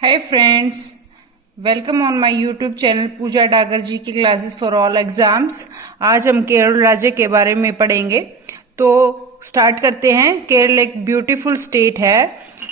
Hi friends, welcome on my YouTube channel Pooja Dagar ji की classes for all exams. आज हम केरल राज्य के बारे में पढ़ेंगे। तो स्टार्ट करते हैं। केरल एक ब्यूटीफुल स्टेट है,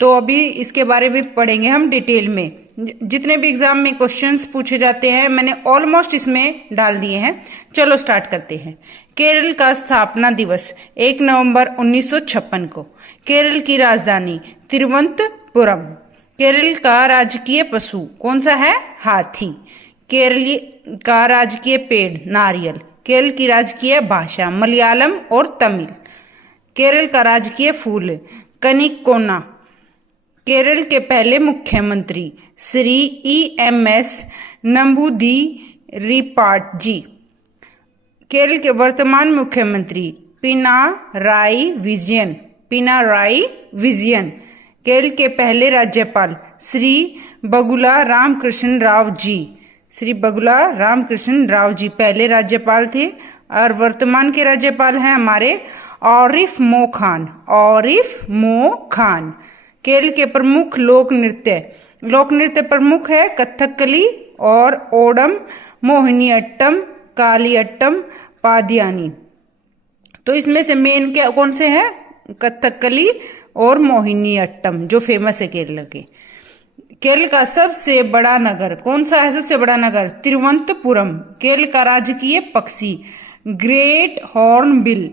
तो अभी इसके बारे में पढ़ेंगे हम डिटेल में। जितने भी एग्जाम में क्वेश्चंस पूछे जाते हैं मैंने ऑलमोस्ट इसमें डाल दिए हैं। चलो स्टार्ट करते हैं। केरल का स्थापना दिवस 1 नवंबर 1956 को। केरल की राजधानी तिरुवनंतपुरम। केरल का राजकीय पशु कौन सा है? हाथी। केरल का राजकीय पेड़ नारियल। केरल की राजकीय भाषा मलयालम और तमिल। केरल का राजकीय फूल कनिकोना। केरल के पहले मुख्यमंत्री श्री EMS नंबूदिरिपाट जी। केरल के वर्तमान मुख्यमंत्री पिनाराई विजयन। केरल के पहले राज्यपाल श्री बगुला रामकृष्ण राव जी पहले राज्यपाल थे और वर्तमान के राज्यपाल हैं हमारे आरिफ मो खान। केरल के प्रमुख लोक नृत्य प्रमुख है कथकली और ओडम, मोहिनीअट्टम, कालियट्टम, पादियानी। तो इसमें से मेन क्या कौन से हैं? कथकली और मोहिनीअट्टम जो फेमस है केरल के। केरल का सबसे बड़ा नगर कौन सा है? सबसे बड़ा नगर तिरुवनंतपुरम। केरल का राजकीय पक्षी ग्रेट हॉर्नबिल।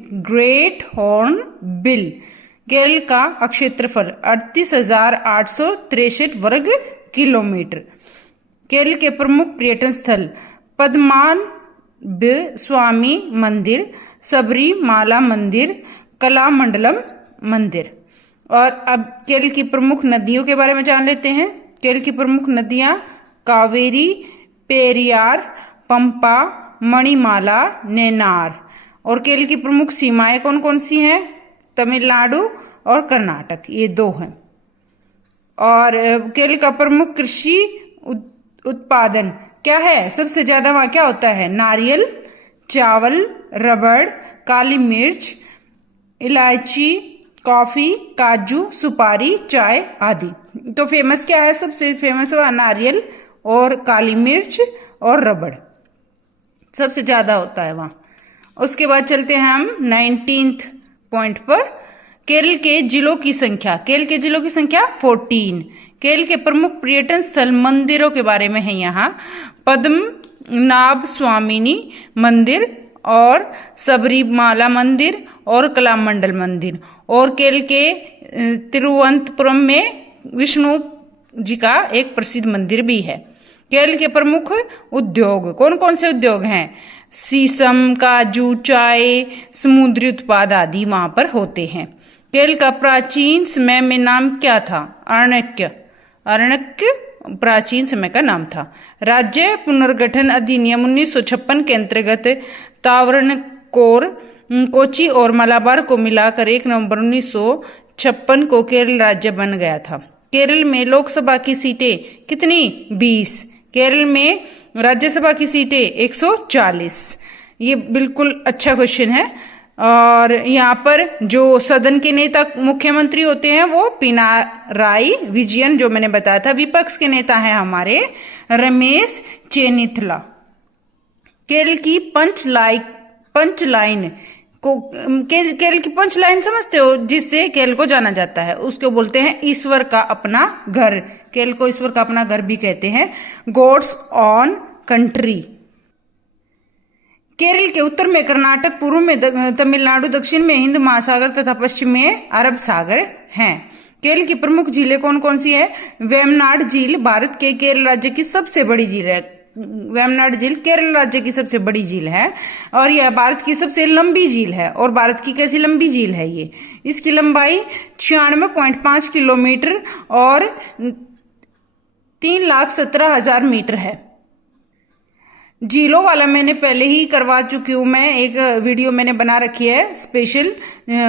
केरल का क्षेत्रफल 38,863 वर्ग किलोमीटर। केरल के प्रमुख पर्यटन स्थल पद्मनाभ स्वामी मंदिर, सबरीमाला मंदिर, कलामंडलम मंदिर। और अब केरल की प्रमुख नदियों के बारे में जान लेते हैं। केरल की प्रमुख नदियां कावेरी, पेरियार, पंपा, मणिमाला, नेनार। और केरल की प्रमुख सीमाएं कौन कौन सी हैं? तमिलनाडु और कर्नाटक, ये दो हैं। और केरल का प्रमुख कृषि उत्पादन क्या है? सबसे ज्यादा वहां क्या होता है? नारियल, चावल, रबड़, काली मिर्च, इलायची, कॉफी, काजू, सुपारी, चाय आदि। तो फेमस क्या है? सबसे फेमस हुआ नारियल और काली मिर्च और रबड़, सबसे ज्यादा होता है वहां। उसके बाद चलते हैं हम 19th पॉइंट पर। केरल के जिलों की संख्या 14। केरल के प्रमुख पर्यटन स्थल मंदिरों के बारे में है यहाँ पद्मनाभ स्वामी मंदिर और सबरीमाला मंदिर और कलामंडल मंदिर। और केरल के तिरुवनंतपुरम में विष्णु जी का एक प्रसिद्ध मंदिर भी है। केरल के प्रमुख उद्योग कौन कौन से उद्योग हैं? सीसम, काजू, चाय, समुद्री उत्पाद आदि वहां पर होते हैं। केरल का प्राचीन समय में नाम क्या था? अरण्यक प्राचीन समय का नाम था। राज्य पुनर्गठन अधिनियम 1956 के अंतर्गत तावरणकोर, कोची और मलाबार को मिलाकर 1 नवंबर 1956 को केरल राज्य बन गया था। केरल में लोकसभा की सीटें कितनी? 20। केरल में राज्यसभा की सीटें 140। ये बिल्कुल अच्छा क्वेश्चन है। और यहाँ पर जो सदन के नेता मुख्यमंत्री होते हैं वो पिनाराई विजयन, जो मैंने बताया था। विपक्ष के नेता हैं हमारे रमेश चेन्निथला। केरल की पंचलाइन केरल की पंचलाइन समझते हो, जिससे केरल को जाना जाता है, उसको बोलते हैं ईश्वर का अपना घर। केरल को ईश्वर का अपना घर भी कहते हैं, गॉड्स ऑन कंट्री। केरल के उत्तर में कर्नाटक, पूर्व में तमिलनाडु, दक्षिण में हिंद महासागर तथा पश्चिम में अरब सागर हैं। केरल की प्रमुख झीलें कौन कौन सी है? वेम्बनाड झील भारत के केरल राज्य की सबसे बड़ी झील है। वेम्बनाड झील केरल राज्य की सबसे बड़ी झील है और यह भारत की सबसे लंबी झील है। और भारत की कैसी लंबी झील है ये? इसकी लंबाई 96.5 किलोमीटर और 3,17,000 मीटर है। झीलों वाला मैंने पहले ही करवा चुकी हूँ, मैं एक वीडियो मैंने बना रखी है स्पेशल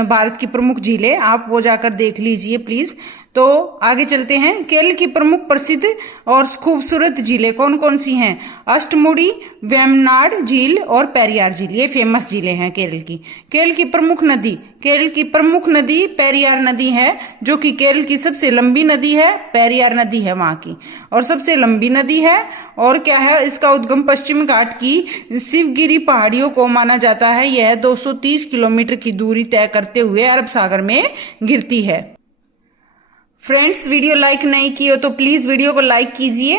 भारत की प्रमुख झीलें, आप वो जाकर देख लीजिए प्लीज। तो आगे चलते हैं। केरल की प्रमुख प्रसिद्ध और खूबसूरत झीलें कौन कौन सी हैं? अष्टमुडी, वेम्बनाड झील और पेरियार झील, ये फेमस झीलें हैं केरल की। केरल की प्रमुख नदी, केरल की प्रमुख नदी पेरियार नदी है, जो कि केरल की सबसे लंबी नदी है। पेरियार नदी है वहां की और सबसे लंबी नदी है। और क्या है, इसका उद्गम पश्चिम घाट की शिवगिरी पहाड़ियों को माना जाता है। यह 230 किलोमीटर की दूरी तय करते हुए अरब सागर में गिरती है। फ्रेंड्स, वीडियो लाइक नहीं की हो तो प्लीज वीडियो को लाइक कीजिए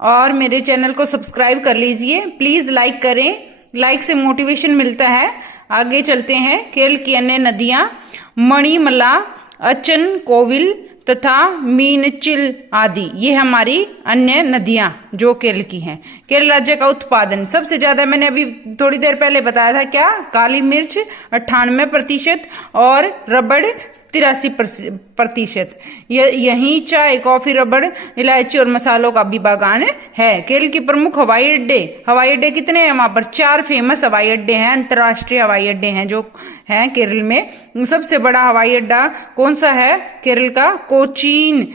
और मेरे चैनल को सब्सक्राइब कर लीजिए। प्लीज लाइक करें, लाइक से मोटिवेशन मिलता है। आगे चलते हैं। केरल की अन्य नदियां मणिमला, अचन कोविल तथा मीनचिल आदि, ये हमारी अन्य नदियां जो केरल की हैं। केरल राज्य का उत्पादन सबसे ज्यादा मैंने अभी थोड़ी देर पहले बताया था, क्या? काली मिर्च 98% और रबड़ 83%। यहीं चाय, कॉफी, रबड़, इलायची और मसालों का भी बागान है। केरल की प्रमुख हवाई अड्डे, हवाई अड्डे कितने हैं वहां पर? 4 फेमस हवाई अड्डे हैं, अंतर्राष्ट्रीय हवाई अड्डे हैं जो हैं केरल में। सबसे बड़ा हवाई अड्डा कौन सा है केरल का? कोचीन,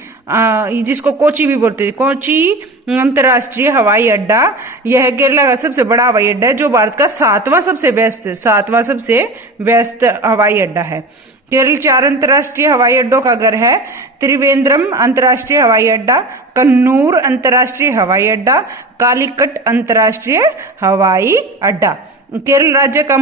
जिसको कोची भी बोलते हैं, कोची अंतर्राष्ट्रीय हवाई अड्डा। यह केरला का सबसे बड़ा हवाई अड्डा है, जो भारत का 7वां सबसे व्यस्त हवाई अड्डा है। केरल 4 अंतर्राष्ट्रीय हवाई अड्डों का घर है। त्रिवेंद्रम अंतर्राष्ट्रीय हवाई अड्डा, कन्नूर अंतर्राष्ट्रीय हवाई अड्डा, कालीकट अंतर्राष्ट्रीय हवाई अड्डा। केरल राज्य का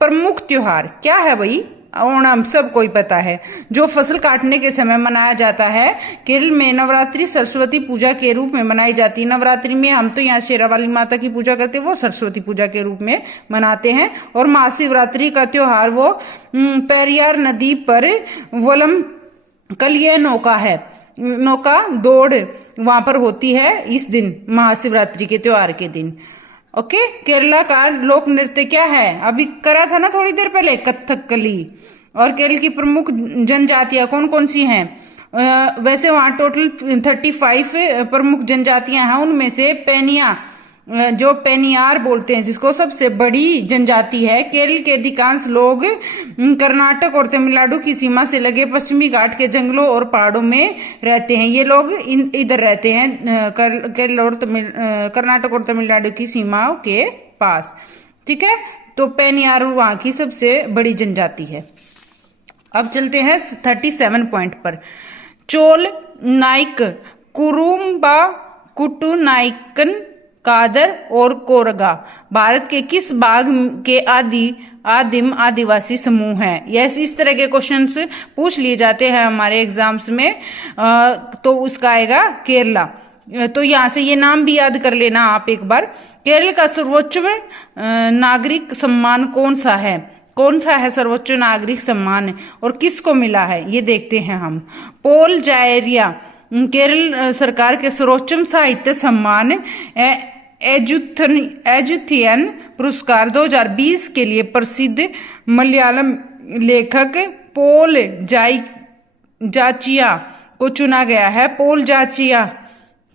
प्रमुख त्योहार क्या है भाई? ओणम, सब कोई पता है, जो फसल काटने के समय मनाया जाता है। केरल में नवरात्रि सरस्वती पूजा के रूप में मनाई जाती है। नवरात्रि में हम तो यहाँ शेरावाली माता की पूजा करते हैं, वो सरस्वती पूजा के रूप में मनाते हैं। और महाशिवरात्रि का त्योहार वो पेरियार नदी पर वलम कलिय नौका है, नौका दौड़ वहां पर होती है इस दिन, महाशिवरात्रि के त्योहार के दिन। ओके, केरला का लोक नृत्य क्या है? अभी करा था ना थोड़ी देर पहले, कथकली। और केरल की प्रमुख जनजातियां कौन कौन सी हैं? वैसे वहां टोटल 35 प्रमुख जनजातियां हैं। उनमें से पेनिया, जो पेनियार बोलते हैं, जिसको सबसे बड़ी जनजाति है। केरल के अधिकांश लोग कर्नाटक और तमिलनाडु की सीमा से लगे पश्चिमी घाट के जंगलों और पहाड़ों में रहते हैं। ये लोग इधर रहते हैं, केरल और कर्नाटक और तमिलनाडु की सीमाओं के पास। ठीक है, तो पेनियार वहां की सबसे बड़ी जनजाति है। अब चलते हैं 37 पॉइंट पर। चोल नाइक, कुरुम्बा, कुटु नाइकन, कादर और कोरगा भारत के किस भाग के आदिम आदिवासी समूह हैं? यस, इस तरह के क्वेश्चंस पूछ लिए जाते हैं हमारे एग्जाम्स में। तो उसका आएगा केरला। तो यहां से ये नाम भी याद कर लेना आप एक बार। केरल का सर्वोच्च नागरिक सम्मान कौन सा है? कौन सा है सर्वोच्च नागरिक सम्मान और किसको मिला है, ये देखते हैं हम। पोल जायरिया, केरल सरकार के सर्वोच्च साहित्य सम्मान एजुथियन पुरस्कार 2020 के लिए प्रसिद्ध मलयालम लेखक पोल जाचिया को चुना गया है। पोल जाचिया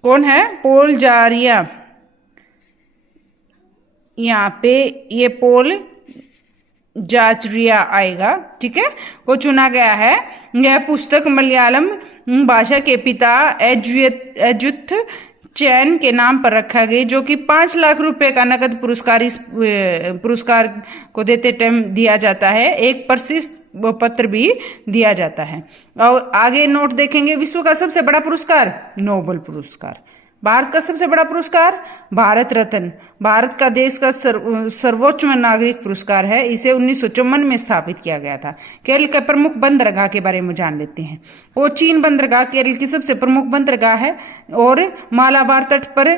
कौन है? पोल जारिया, यहाँ पे ये पोल जाचरिया आएगा, ठीक है, को चुना गया है। यह पुस्तक मलयालम भाषा के पिता एजुथ चैन के नाम पर रखा गया, जो कि 5 लाख रुपए का नकद पुरस्कार इस पुरस्कार को देते टाइम दिया जाता है। एक प्रशस्ति पत्र भी दिया जाता है। और आगे नोट देखेंगे। विश्व का सबसे बड़ा पुरस्कार नोबेल पुरस्कार। भारत का सबसे बड़ा पुरस्कार भारत रत्न, भारत का देश का सर्वोच्च नागरिक पुरस्कार है। इसे 1954 में स्थापित किया गया था। केरल के प्रमुख बंदरगाह के बारे में जान लेते हैं। कोचीन बंदरगाह केरल की सबसे प्रमुख बंदरगाह है और मालाबार तट पर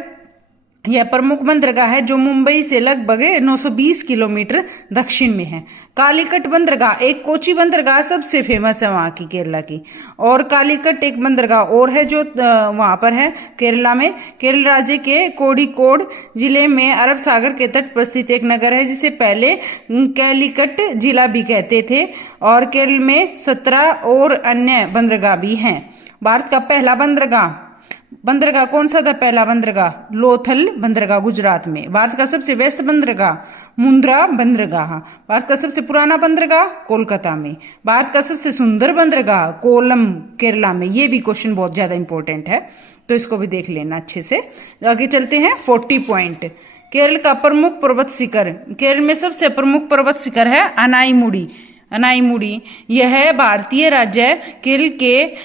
यह प्रमुख बंदरगाह है, जो मुंबई से लगभग 920 किलोमीटर दक्षिण में है। कालीकट बंदरगाह, एक कोची बंदरगाह सबसे फेमस है वहां की, केरला की। और कालीकट एक बंदरगाह और है जो वहां पर है केरला में। केरल राज्य के कोड़िकोड जिले में अरब सागर के तट पर स्थित एक नगर है, जिसे पहले कैलीकट जिला भी कहते थे। और केरल में 17 और अन्य बंदरगाह भी हैं। भारत का पहला बंदरगाह बंदरगाह कौन सा था पहला बंदरगाह? लोथल बंदरगाह गुजरात में। भारत का सबसे व्यस्त बंदरगाह? मुंद्रा बंदरगाह। भारत का सबसे पुराना बंदरगाह? कोलकाता में। भारत का सबसे सुंदर बंदरगाह? कोल्लम केरला में। ये भी क्वेश्चन बहुत ज्यादा इंपॉर्टेंट है, तो इसको भी देख लेना अच्छे से। आगे चलते हैं 40 पॉइंट। केरल का प्रमुख पर्वत शिखर। केरल में सबसे प्रमुख पर्वत शिखर है अनाईमुड़ी। अनाईमुड़ी यह भारतीय राज्य केरल के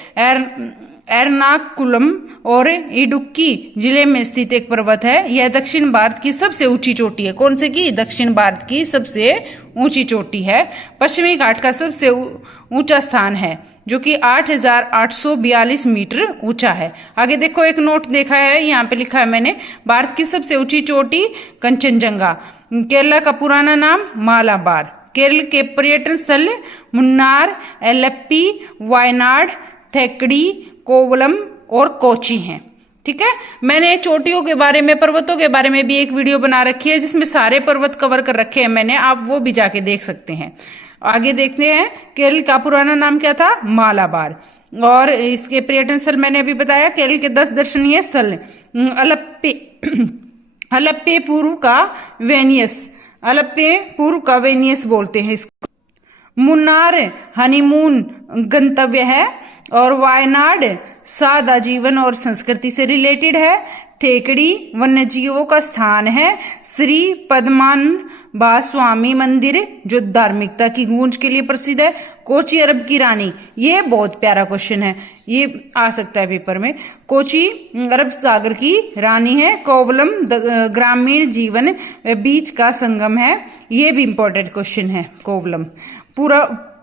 एर्नाकुलम और इडुक्की जिले में स्थित एक पर्वत है। यह दक्षिण भारत की सबसे ऊंची चोटी है। कौन से की? दक्षिण भारत की सबसे ऊंची चोटी है। पश्चिमी घाट का सबसे ऊंचा स्थान है जो कि 8,842 मीटर ऊंचा है। आगे देखो, एक नोट देखा है, यहाँ पे लिखा है मैंने, भारत की सबसे ऊंची चोटी कंचनजंगा। केरला का पुराना नाम मालाबार। केरल के पर्यटन स्थल मुन्नार, एलेप्पी, वायनाड, थेकड़ी, कोवलम और कोची हैं। ठीक है, मैंने चोटियों के बारे में, पर्वतों के बारे में भी एक वीडियो बना रखी है जिसमें सारे पर्वत कवर कर रखे हैं मैंने, आप वो भी जाके देख सकते हैं। आगे देखते हैं, केरल का पुराना नाम क्या था? मालाबार। और इसके पर्यटन स्थल मैंने अभी बताया, केरल के 10 दर्शनीय स्थल। अलप्पे पूर्व का वेनियस। अलप्पे पूर्व का वेनियस बोलते हैं इसको। मुन्नार हनीमून गंतव्य है और वायनाड सादा जीवन और संस्कृति से रिलेटेड है। थेकड़ी वन्य जीवों का स्थान है। श्री पद्मनाभ स्वामी मंदिर जो धार्मिकता की गूंज के लिए प्रसिद्ध है। कोची अरब की रानी, ये बहुत प्यारा क्वेश्चन है, ये आ सकता है पेपर में। कोची अरब सागर की रानी है। कोवलम ग्रामीण जीवन बीच का संगम है, ये भी इंपॉर्टेंट क्वेश्चन है। कोवलम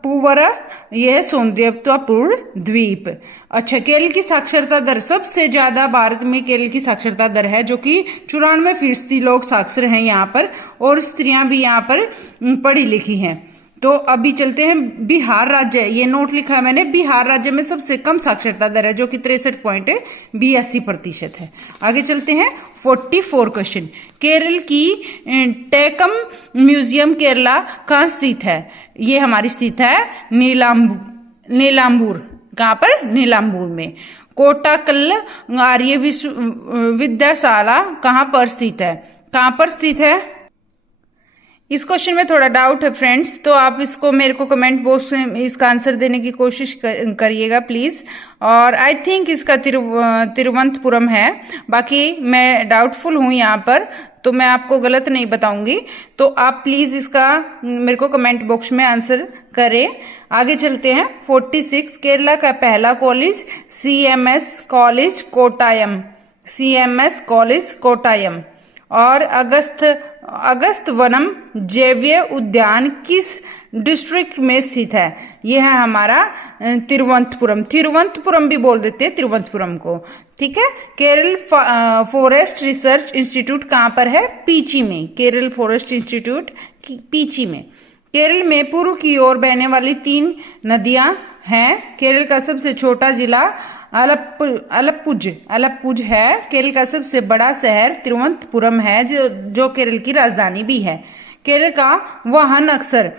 पूवरा, यह सौंदर्यपूर्ण द्वीप। अच्छा, केरल की साक्षरता दर सबसे ज्यादा भारत में केरल की साक्षरता दर है जो कि 94% लोग साक्षर हैं यहाँ पर, और स्त्रियां भी यहाँ पर पढ़ी लिखी हैं। तो अभी चलते हैं बिहार राज्य, ये नोट लिखा है मैंने, बिहार राज्य में सबसे कम साक्षरता दर है जो कि 63.82% है। आगे चलते हैं 44 क्वेश्चन। केरल की टेकम म्यूजियम केरला कहाँ स्थित है? ये हमारी स्थित है नीलांबूर। कहाँ पर? नीलांबूर में। कोटाकल आर्य विद्याशाला कहाँ पर स्थित है? कहाँ पर स्थित है? इस क्वेश्चन में थोड़ा डाउट है फ्रेंड्स, तो आप इसको मेरे को कमेंट बॉक्स में इसका आंसर देने की कोशिश करिएगा प्लीज। और आई थिंक इसका तिरुवनंतपुरम है, बाकी मैं डाउटफुल हूँ यहाँ पर, तो मैं आपको गलत नहीं बताऊंगी, तो आप प्लीज इसका मेरे को कमेंट बॉक्स में आंसर करें। आगे चलते हैं 46। केरला का पहला college CMS college Kottayam. CMS college Kottayam. और अगस्त वनम जैवीय उद्यान किस डिस्ट्रिक्ट में स्थित है? यह है हमारा तिरुवनंतपुरम। तिरुवनंतपुरम भी बोल देते हैं तिरुवनंतपुरम को। ठीक है। केरल फॉरेस्ट रिसर्च इंस्टीट्यूट कहाँ पर है? पीची में। केरल फॉरेस्ट इंस्टीट्यूट पीची में। केरल में पूर्व की ओर बहने वाली 3 नदियां हैं। केरल का सबसे छोटा जिला अलप्पुज है। केरल का सबसे बड़ा शहर तिरुवनंतपुरम है जो केरल की राजधानी भी है। केरल का वाहन अक्षर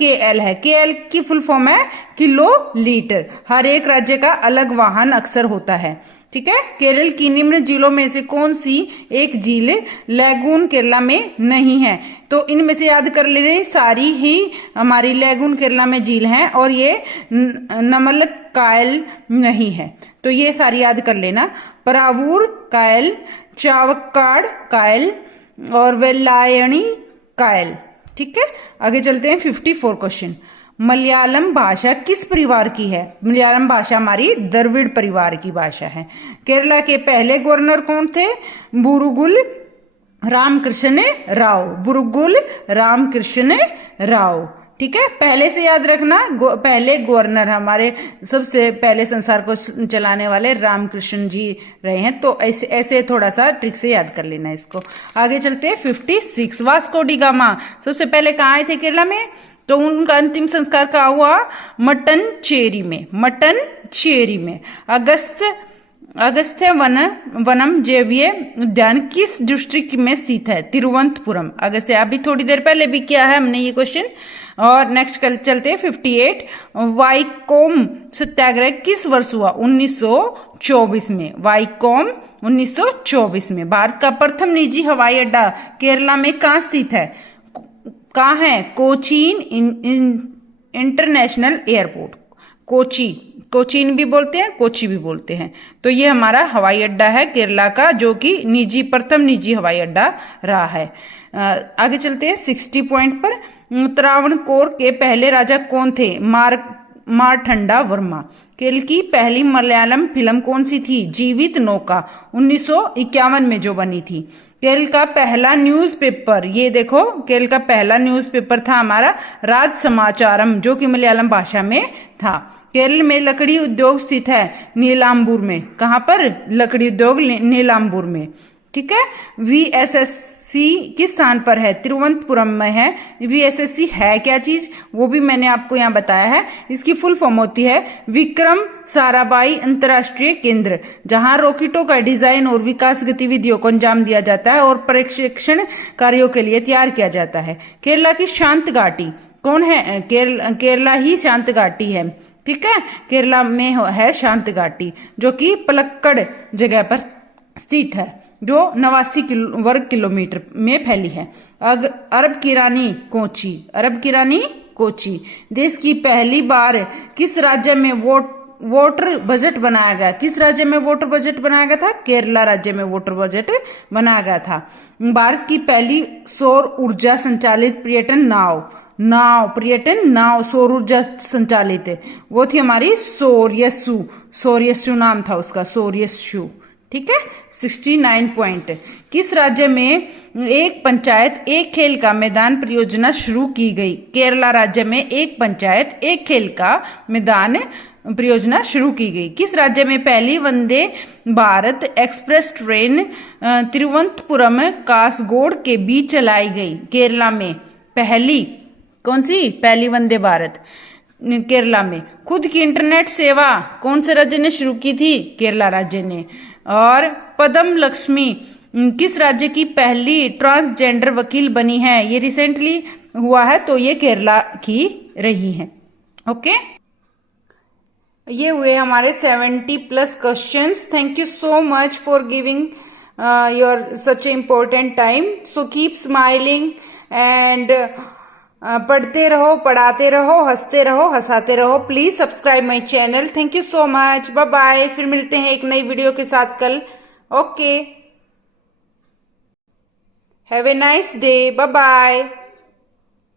KL है। KL की फुल फॉर्म है किलोलीटर। हर एक राज्य का अलग वाहन अक्षर होता है। ठीक है। केरल की निम्न झीलों में से कौन सी एक झील लैगून केरला में नहीं है? तो इनमें से याद कर लेने, सारी ही हमारी लैगून केरला में झील हैं और ये नमलकायल नहीं है, तो ये सारी याद कर लेना। परावूर कायल, चावक्काड़ कायल और वेलायणी कायल। ठीक है। आगे चलते हैं 54 क्वेश्चन। मलयालम भाषा किस परिवार की है? मलयालम भाषा हमारी द्रविड़ परिवार की भाषा है। केरला के पहले गवर्नर कौन थे? बुरुगुल रामकृष्ण राव। बुरुगुल रामकृष्ण राव। ठीक है। पहले से याद रखना, पहले गवर्नर हमारे सबसे पहले संसार को चलाने वाले रामकृष्ण जी रहे हैं, तो ऐसे थोड़ा सा ट्रिक से याद कर लेना इसको। आगे चलते हैं 56। वास्को डी गामा सबसे पहले कहाँ आए थे केरला में? तो उनका अंतिम संस्कार कहाँ हुआ? मट्टनचेरी में। मट्टनचेरी में। अगस्त्य वनम जैवीय उद्यान किस डिस्ट्रिक्ट में स्थित है? तिरुवनंतपुरम। अगस्त्य अभी थोड़ी देर पहले भी किया है हमने ये क्वेश्चन। और नेक्स्ट कल चलते हैं 58। वाइकोम सत्याग्रह किस वर्ष हुआ? 1924 में। वाइकोम 1924 में। भारत का प्रथम निजी हवाई अड्डा केरला में कहाँ स्थित है? कहाँ है? Cochin international airport. कोचीन भी बोलते हैं, कोची भी बोलते हैं। तो ये हमारा हवाई अड्डा है केरला का, जो कि प्रथम निजी हवाई अड्डा रहा है। आगे चलते हैं 60 पॉइंट पर। त्रावणकोर के पहले राजा कौन थे? मारठंडा वर्मा। केरल की पहली मलयालम फिल्म कौन सी थी? जीवित नौका, 1951 में जो बनी थी। केरल का पहला न्यूज़पेपर, ये देखो, केरल का पहला न्यूज़पेपर था हमारा राज समाचारम, जो कि मलयालम भाषा में था। केरल में लकड़ी उद्योग स्थित है नीलांबूर में। कहाँ पर? लकड़ी उद्योग नीलांबूर में। ठीक है। VSSC किस स्थान पर है? तिरुवनंतपुरम में है। VSSC है क्या चीज, वो भी मैंने आपको यहाँ बताया है। इसकी फुल फॉर्म होती है विक्रम साराभाई अंतर्राष्ट्रीय केंद्र, जहां रॉकेटों का डिजाइन और विकास गतिविधियों को अंजाम दिया जाता है और प्रशिक्षण कार्यों के लिए तैयार किया जाता है। केरला की शांत घाटी कौन है? केरला ही शांत घाटी है। ठीक है। केरला में है शांत घाटी, जो कि पलक्कड़ जगह पर स्थित है, जो 89 वर्ग किलोमीटर में फैली है। अरब की रानी कोची। अरब की रानी कोची। देश की पहली बार किस राज्य में वाटर बजट बनाया गया? किस राज्य में वाटर बजट बनाया गया था? केरला राज्य में वाटर बजट बनाया गया था। भारत की पहली सौर ऊर्जा संचालित पर्यटन नाव सौर ऊर्जा संचालित है, वो थी हमारी सौर्यसु नाम था उसका, सौर्यसु। ठीक है। 69 पॉइंट। किस राज्य में एक पंचायत एक खेल का मैदान परियोजना शुरू की गई? केरला राज्य में एक पंचायत एक खेल का मैदान परियोजना शुरू की गई। किस राज्य में पहली वंदे भारत एक्सप्रेस ट्रेन तिरुवनंतपुरम कासगोड के बीच चलाई गई? केरला में पहली, कौन सी? पहली वंदे भारत केरला में। खुद की इंटरनेट सेवा कौन से राज्य ने शुरू की थी? केरला राज्य ने। और पद्म लक्ष्मी किस राज्य की पहली ट्रांसजेंडर वकील बनी है? ये रिसेंटली हुआ है, तो ये केरला की रही है। ओके, ये हुए हमारे 70+ questions. Thank you so much for giving your such a important time. So keep smiling and पढ़ते रहो, पढ़ाते रहो, हंसते रहो, हंसाते रहो। Please subscribe my channel. Thank you so much. Bye bye. फिर मिलते हैं एक नई वीडियो के साथ कल। Okay, have a nice day. Bye bye.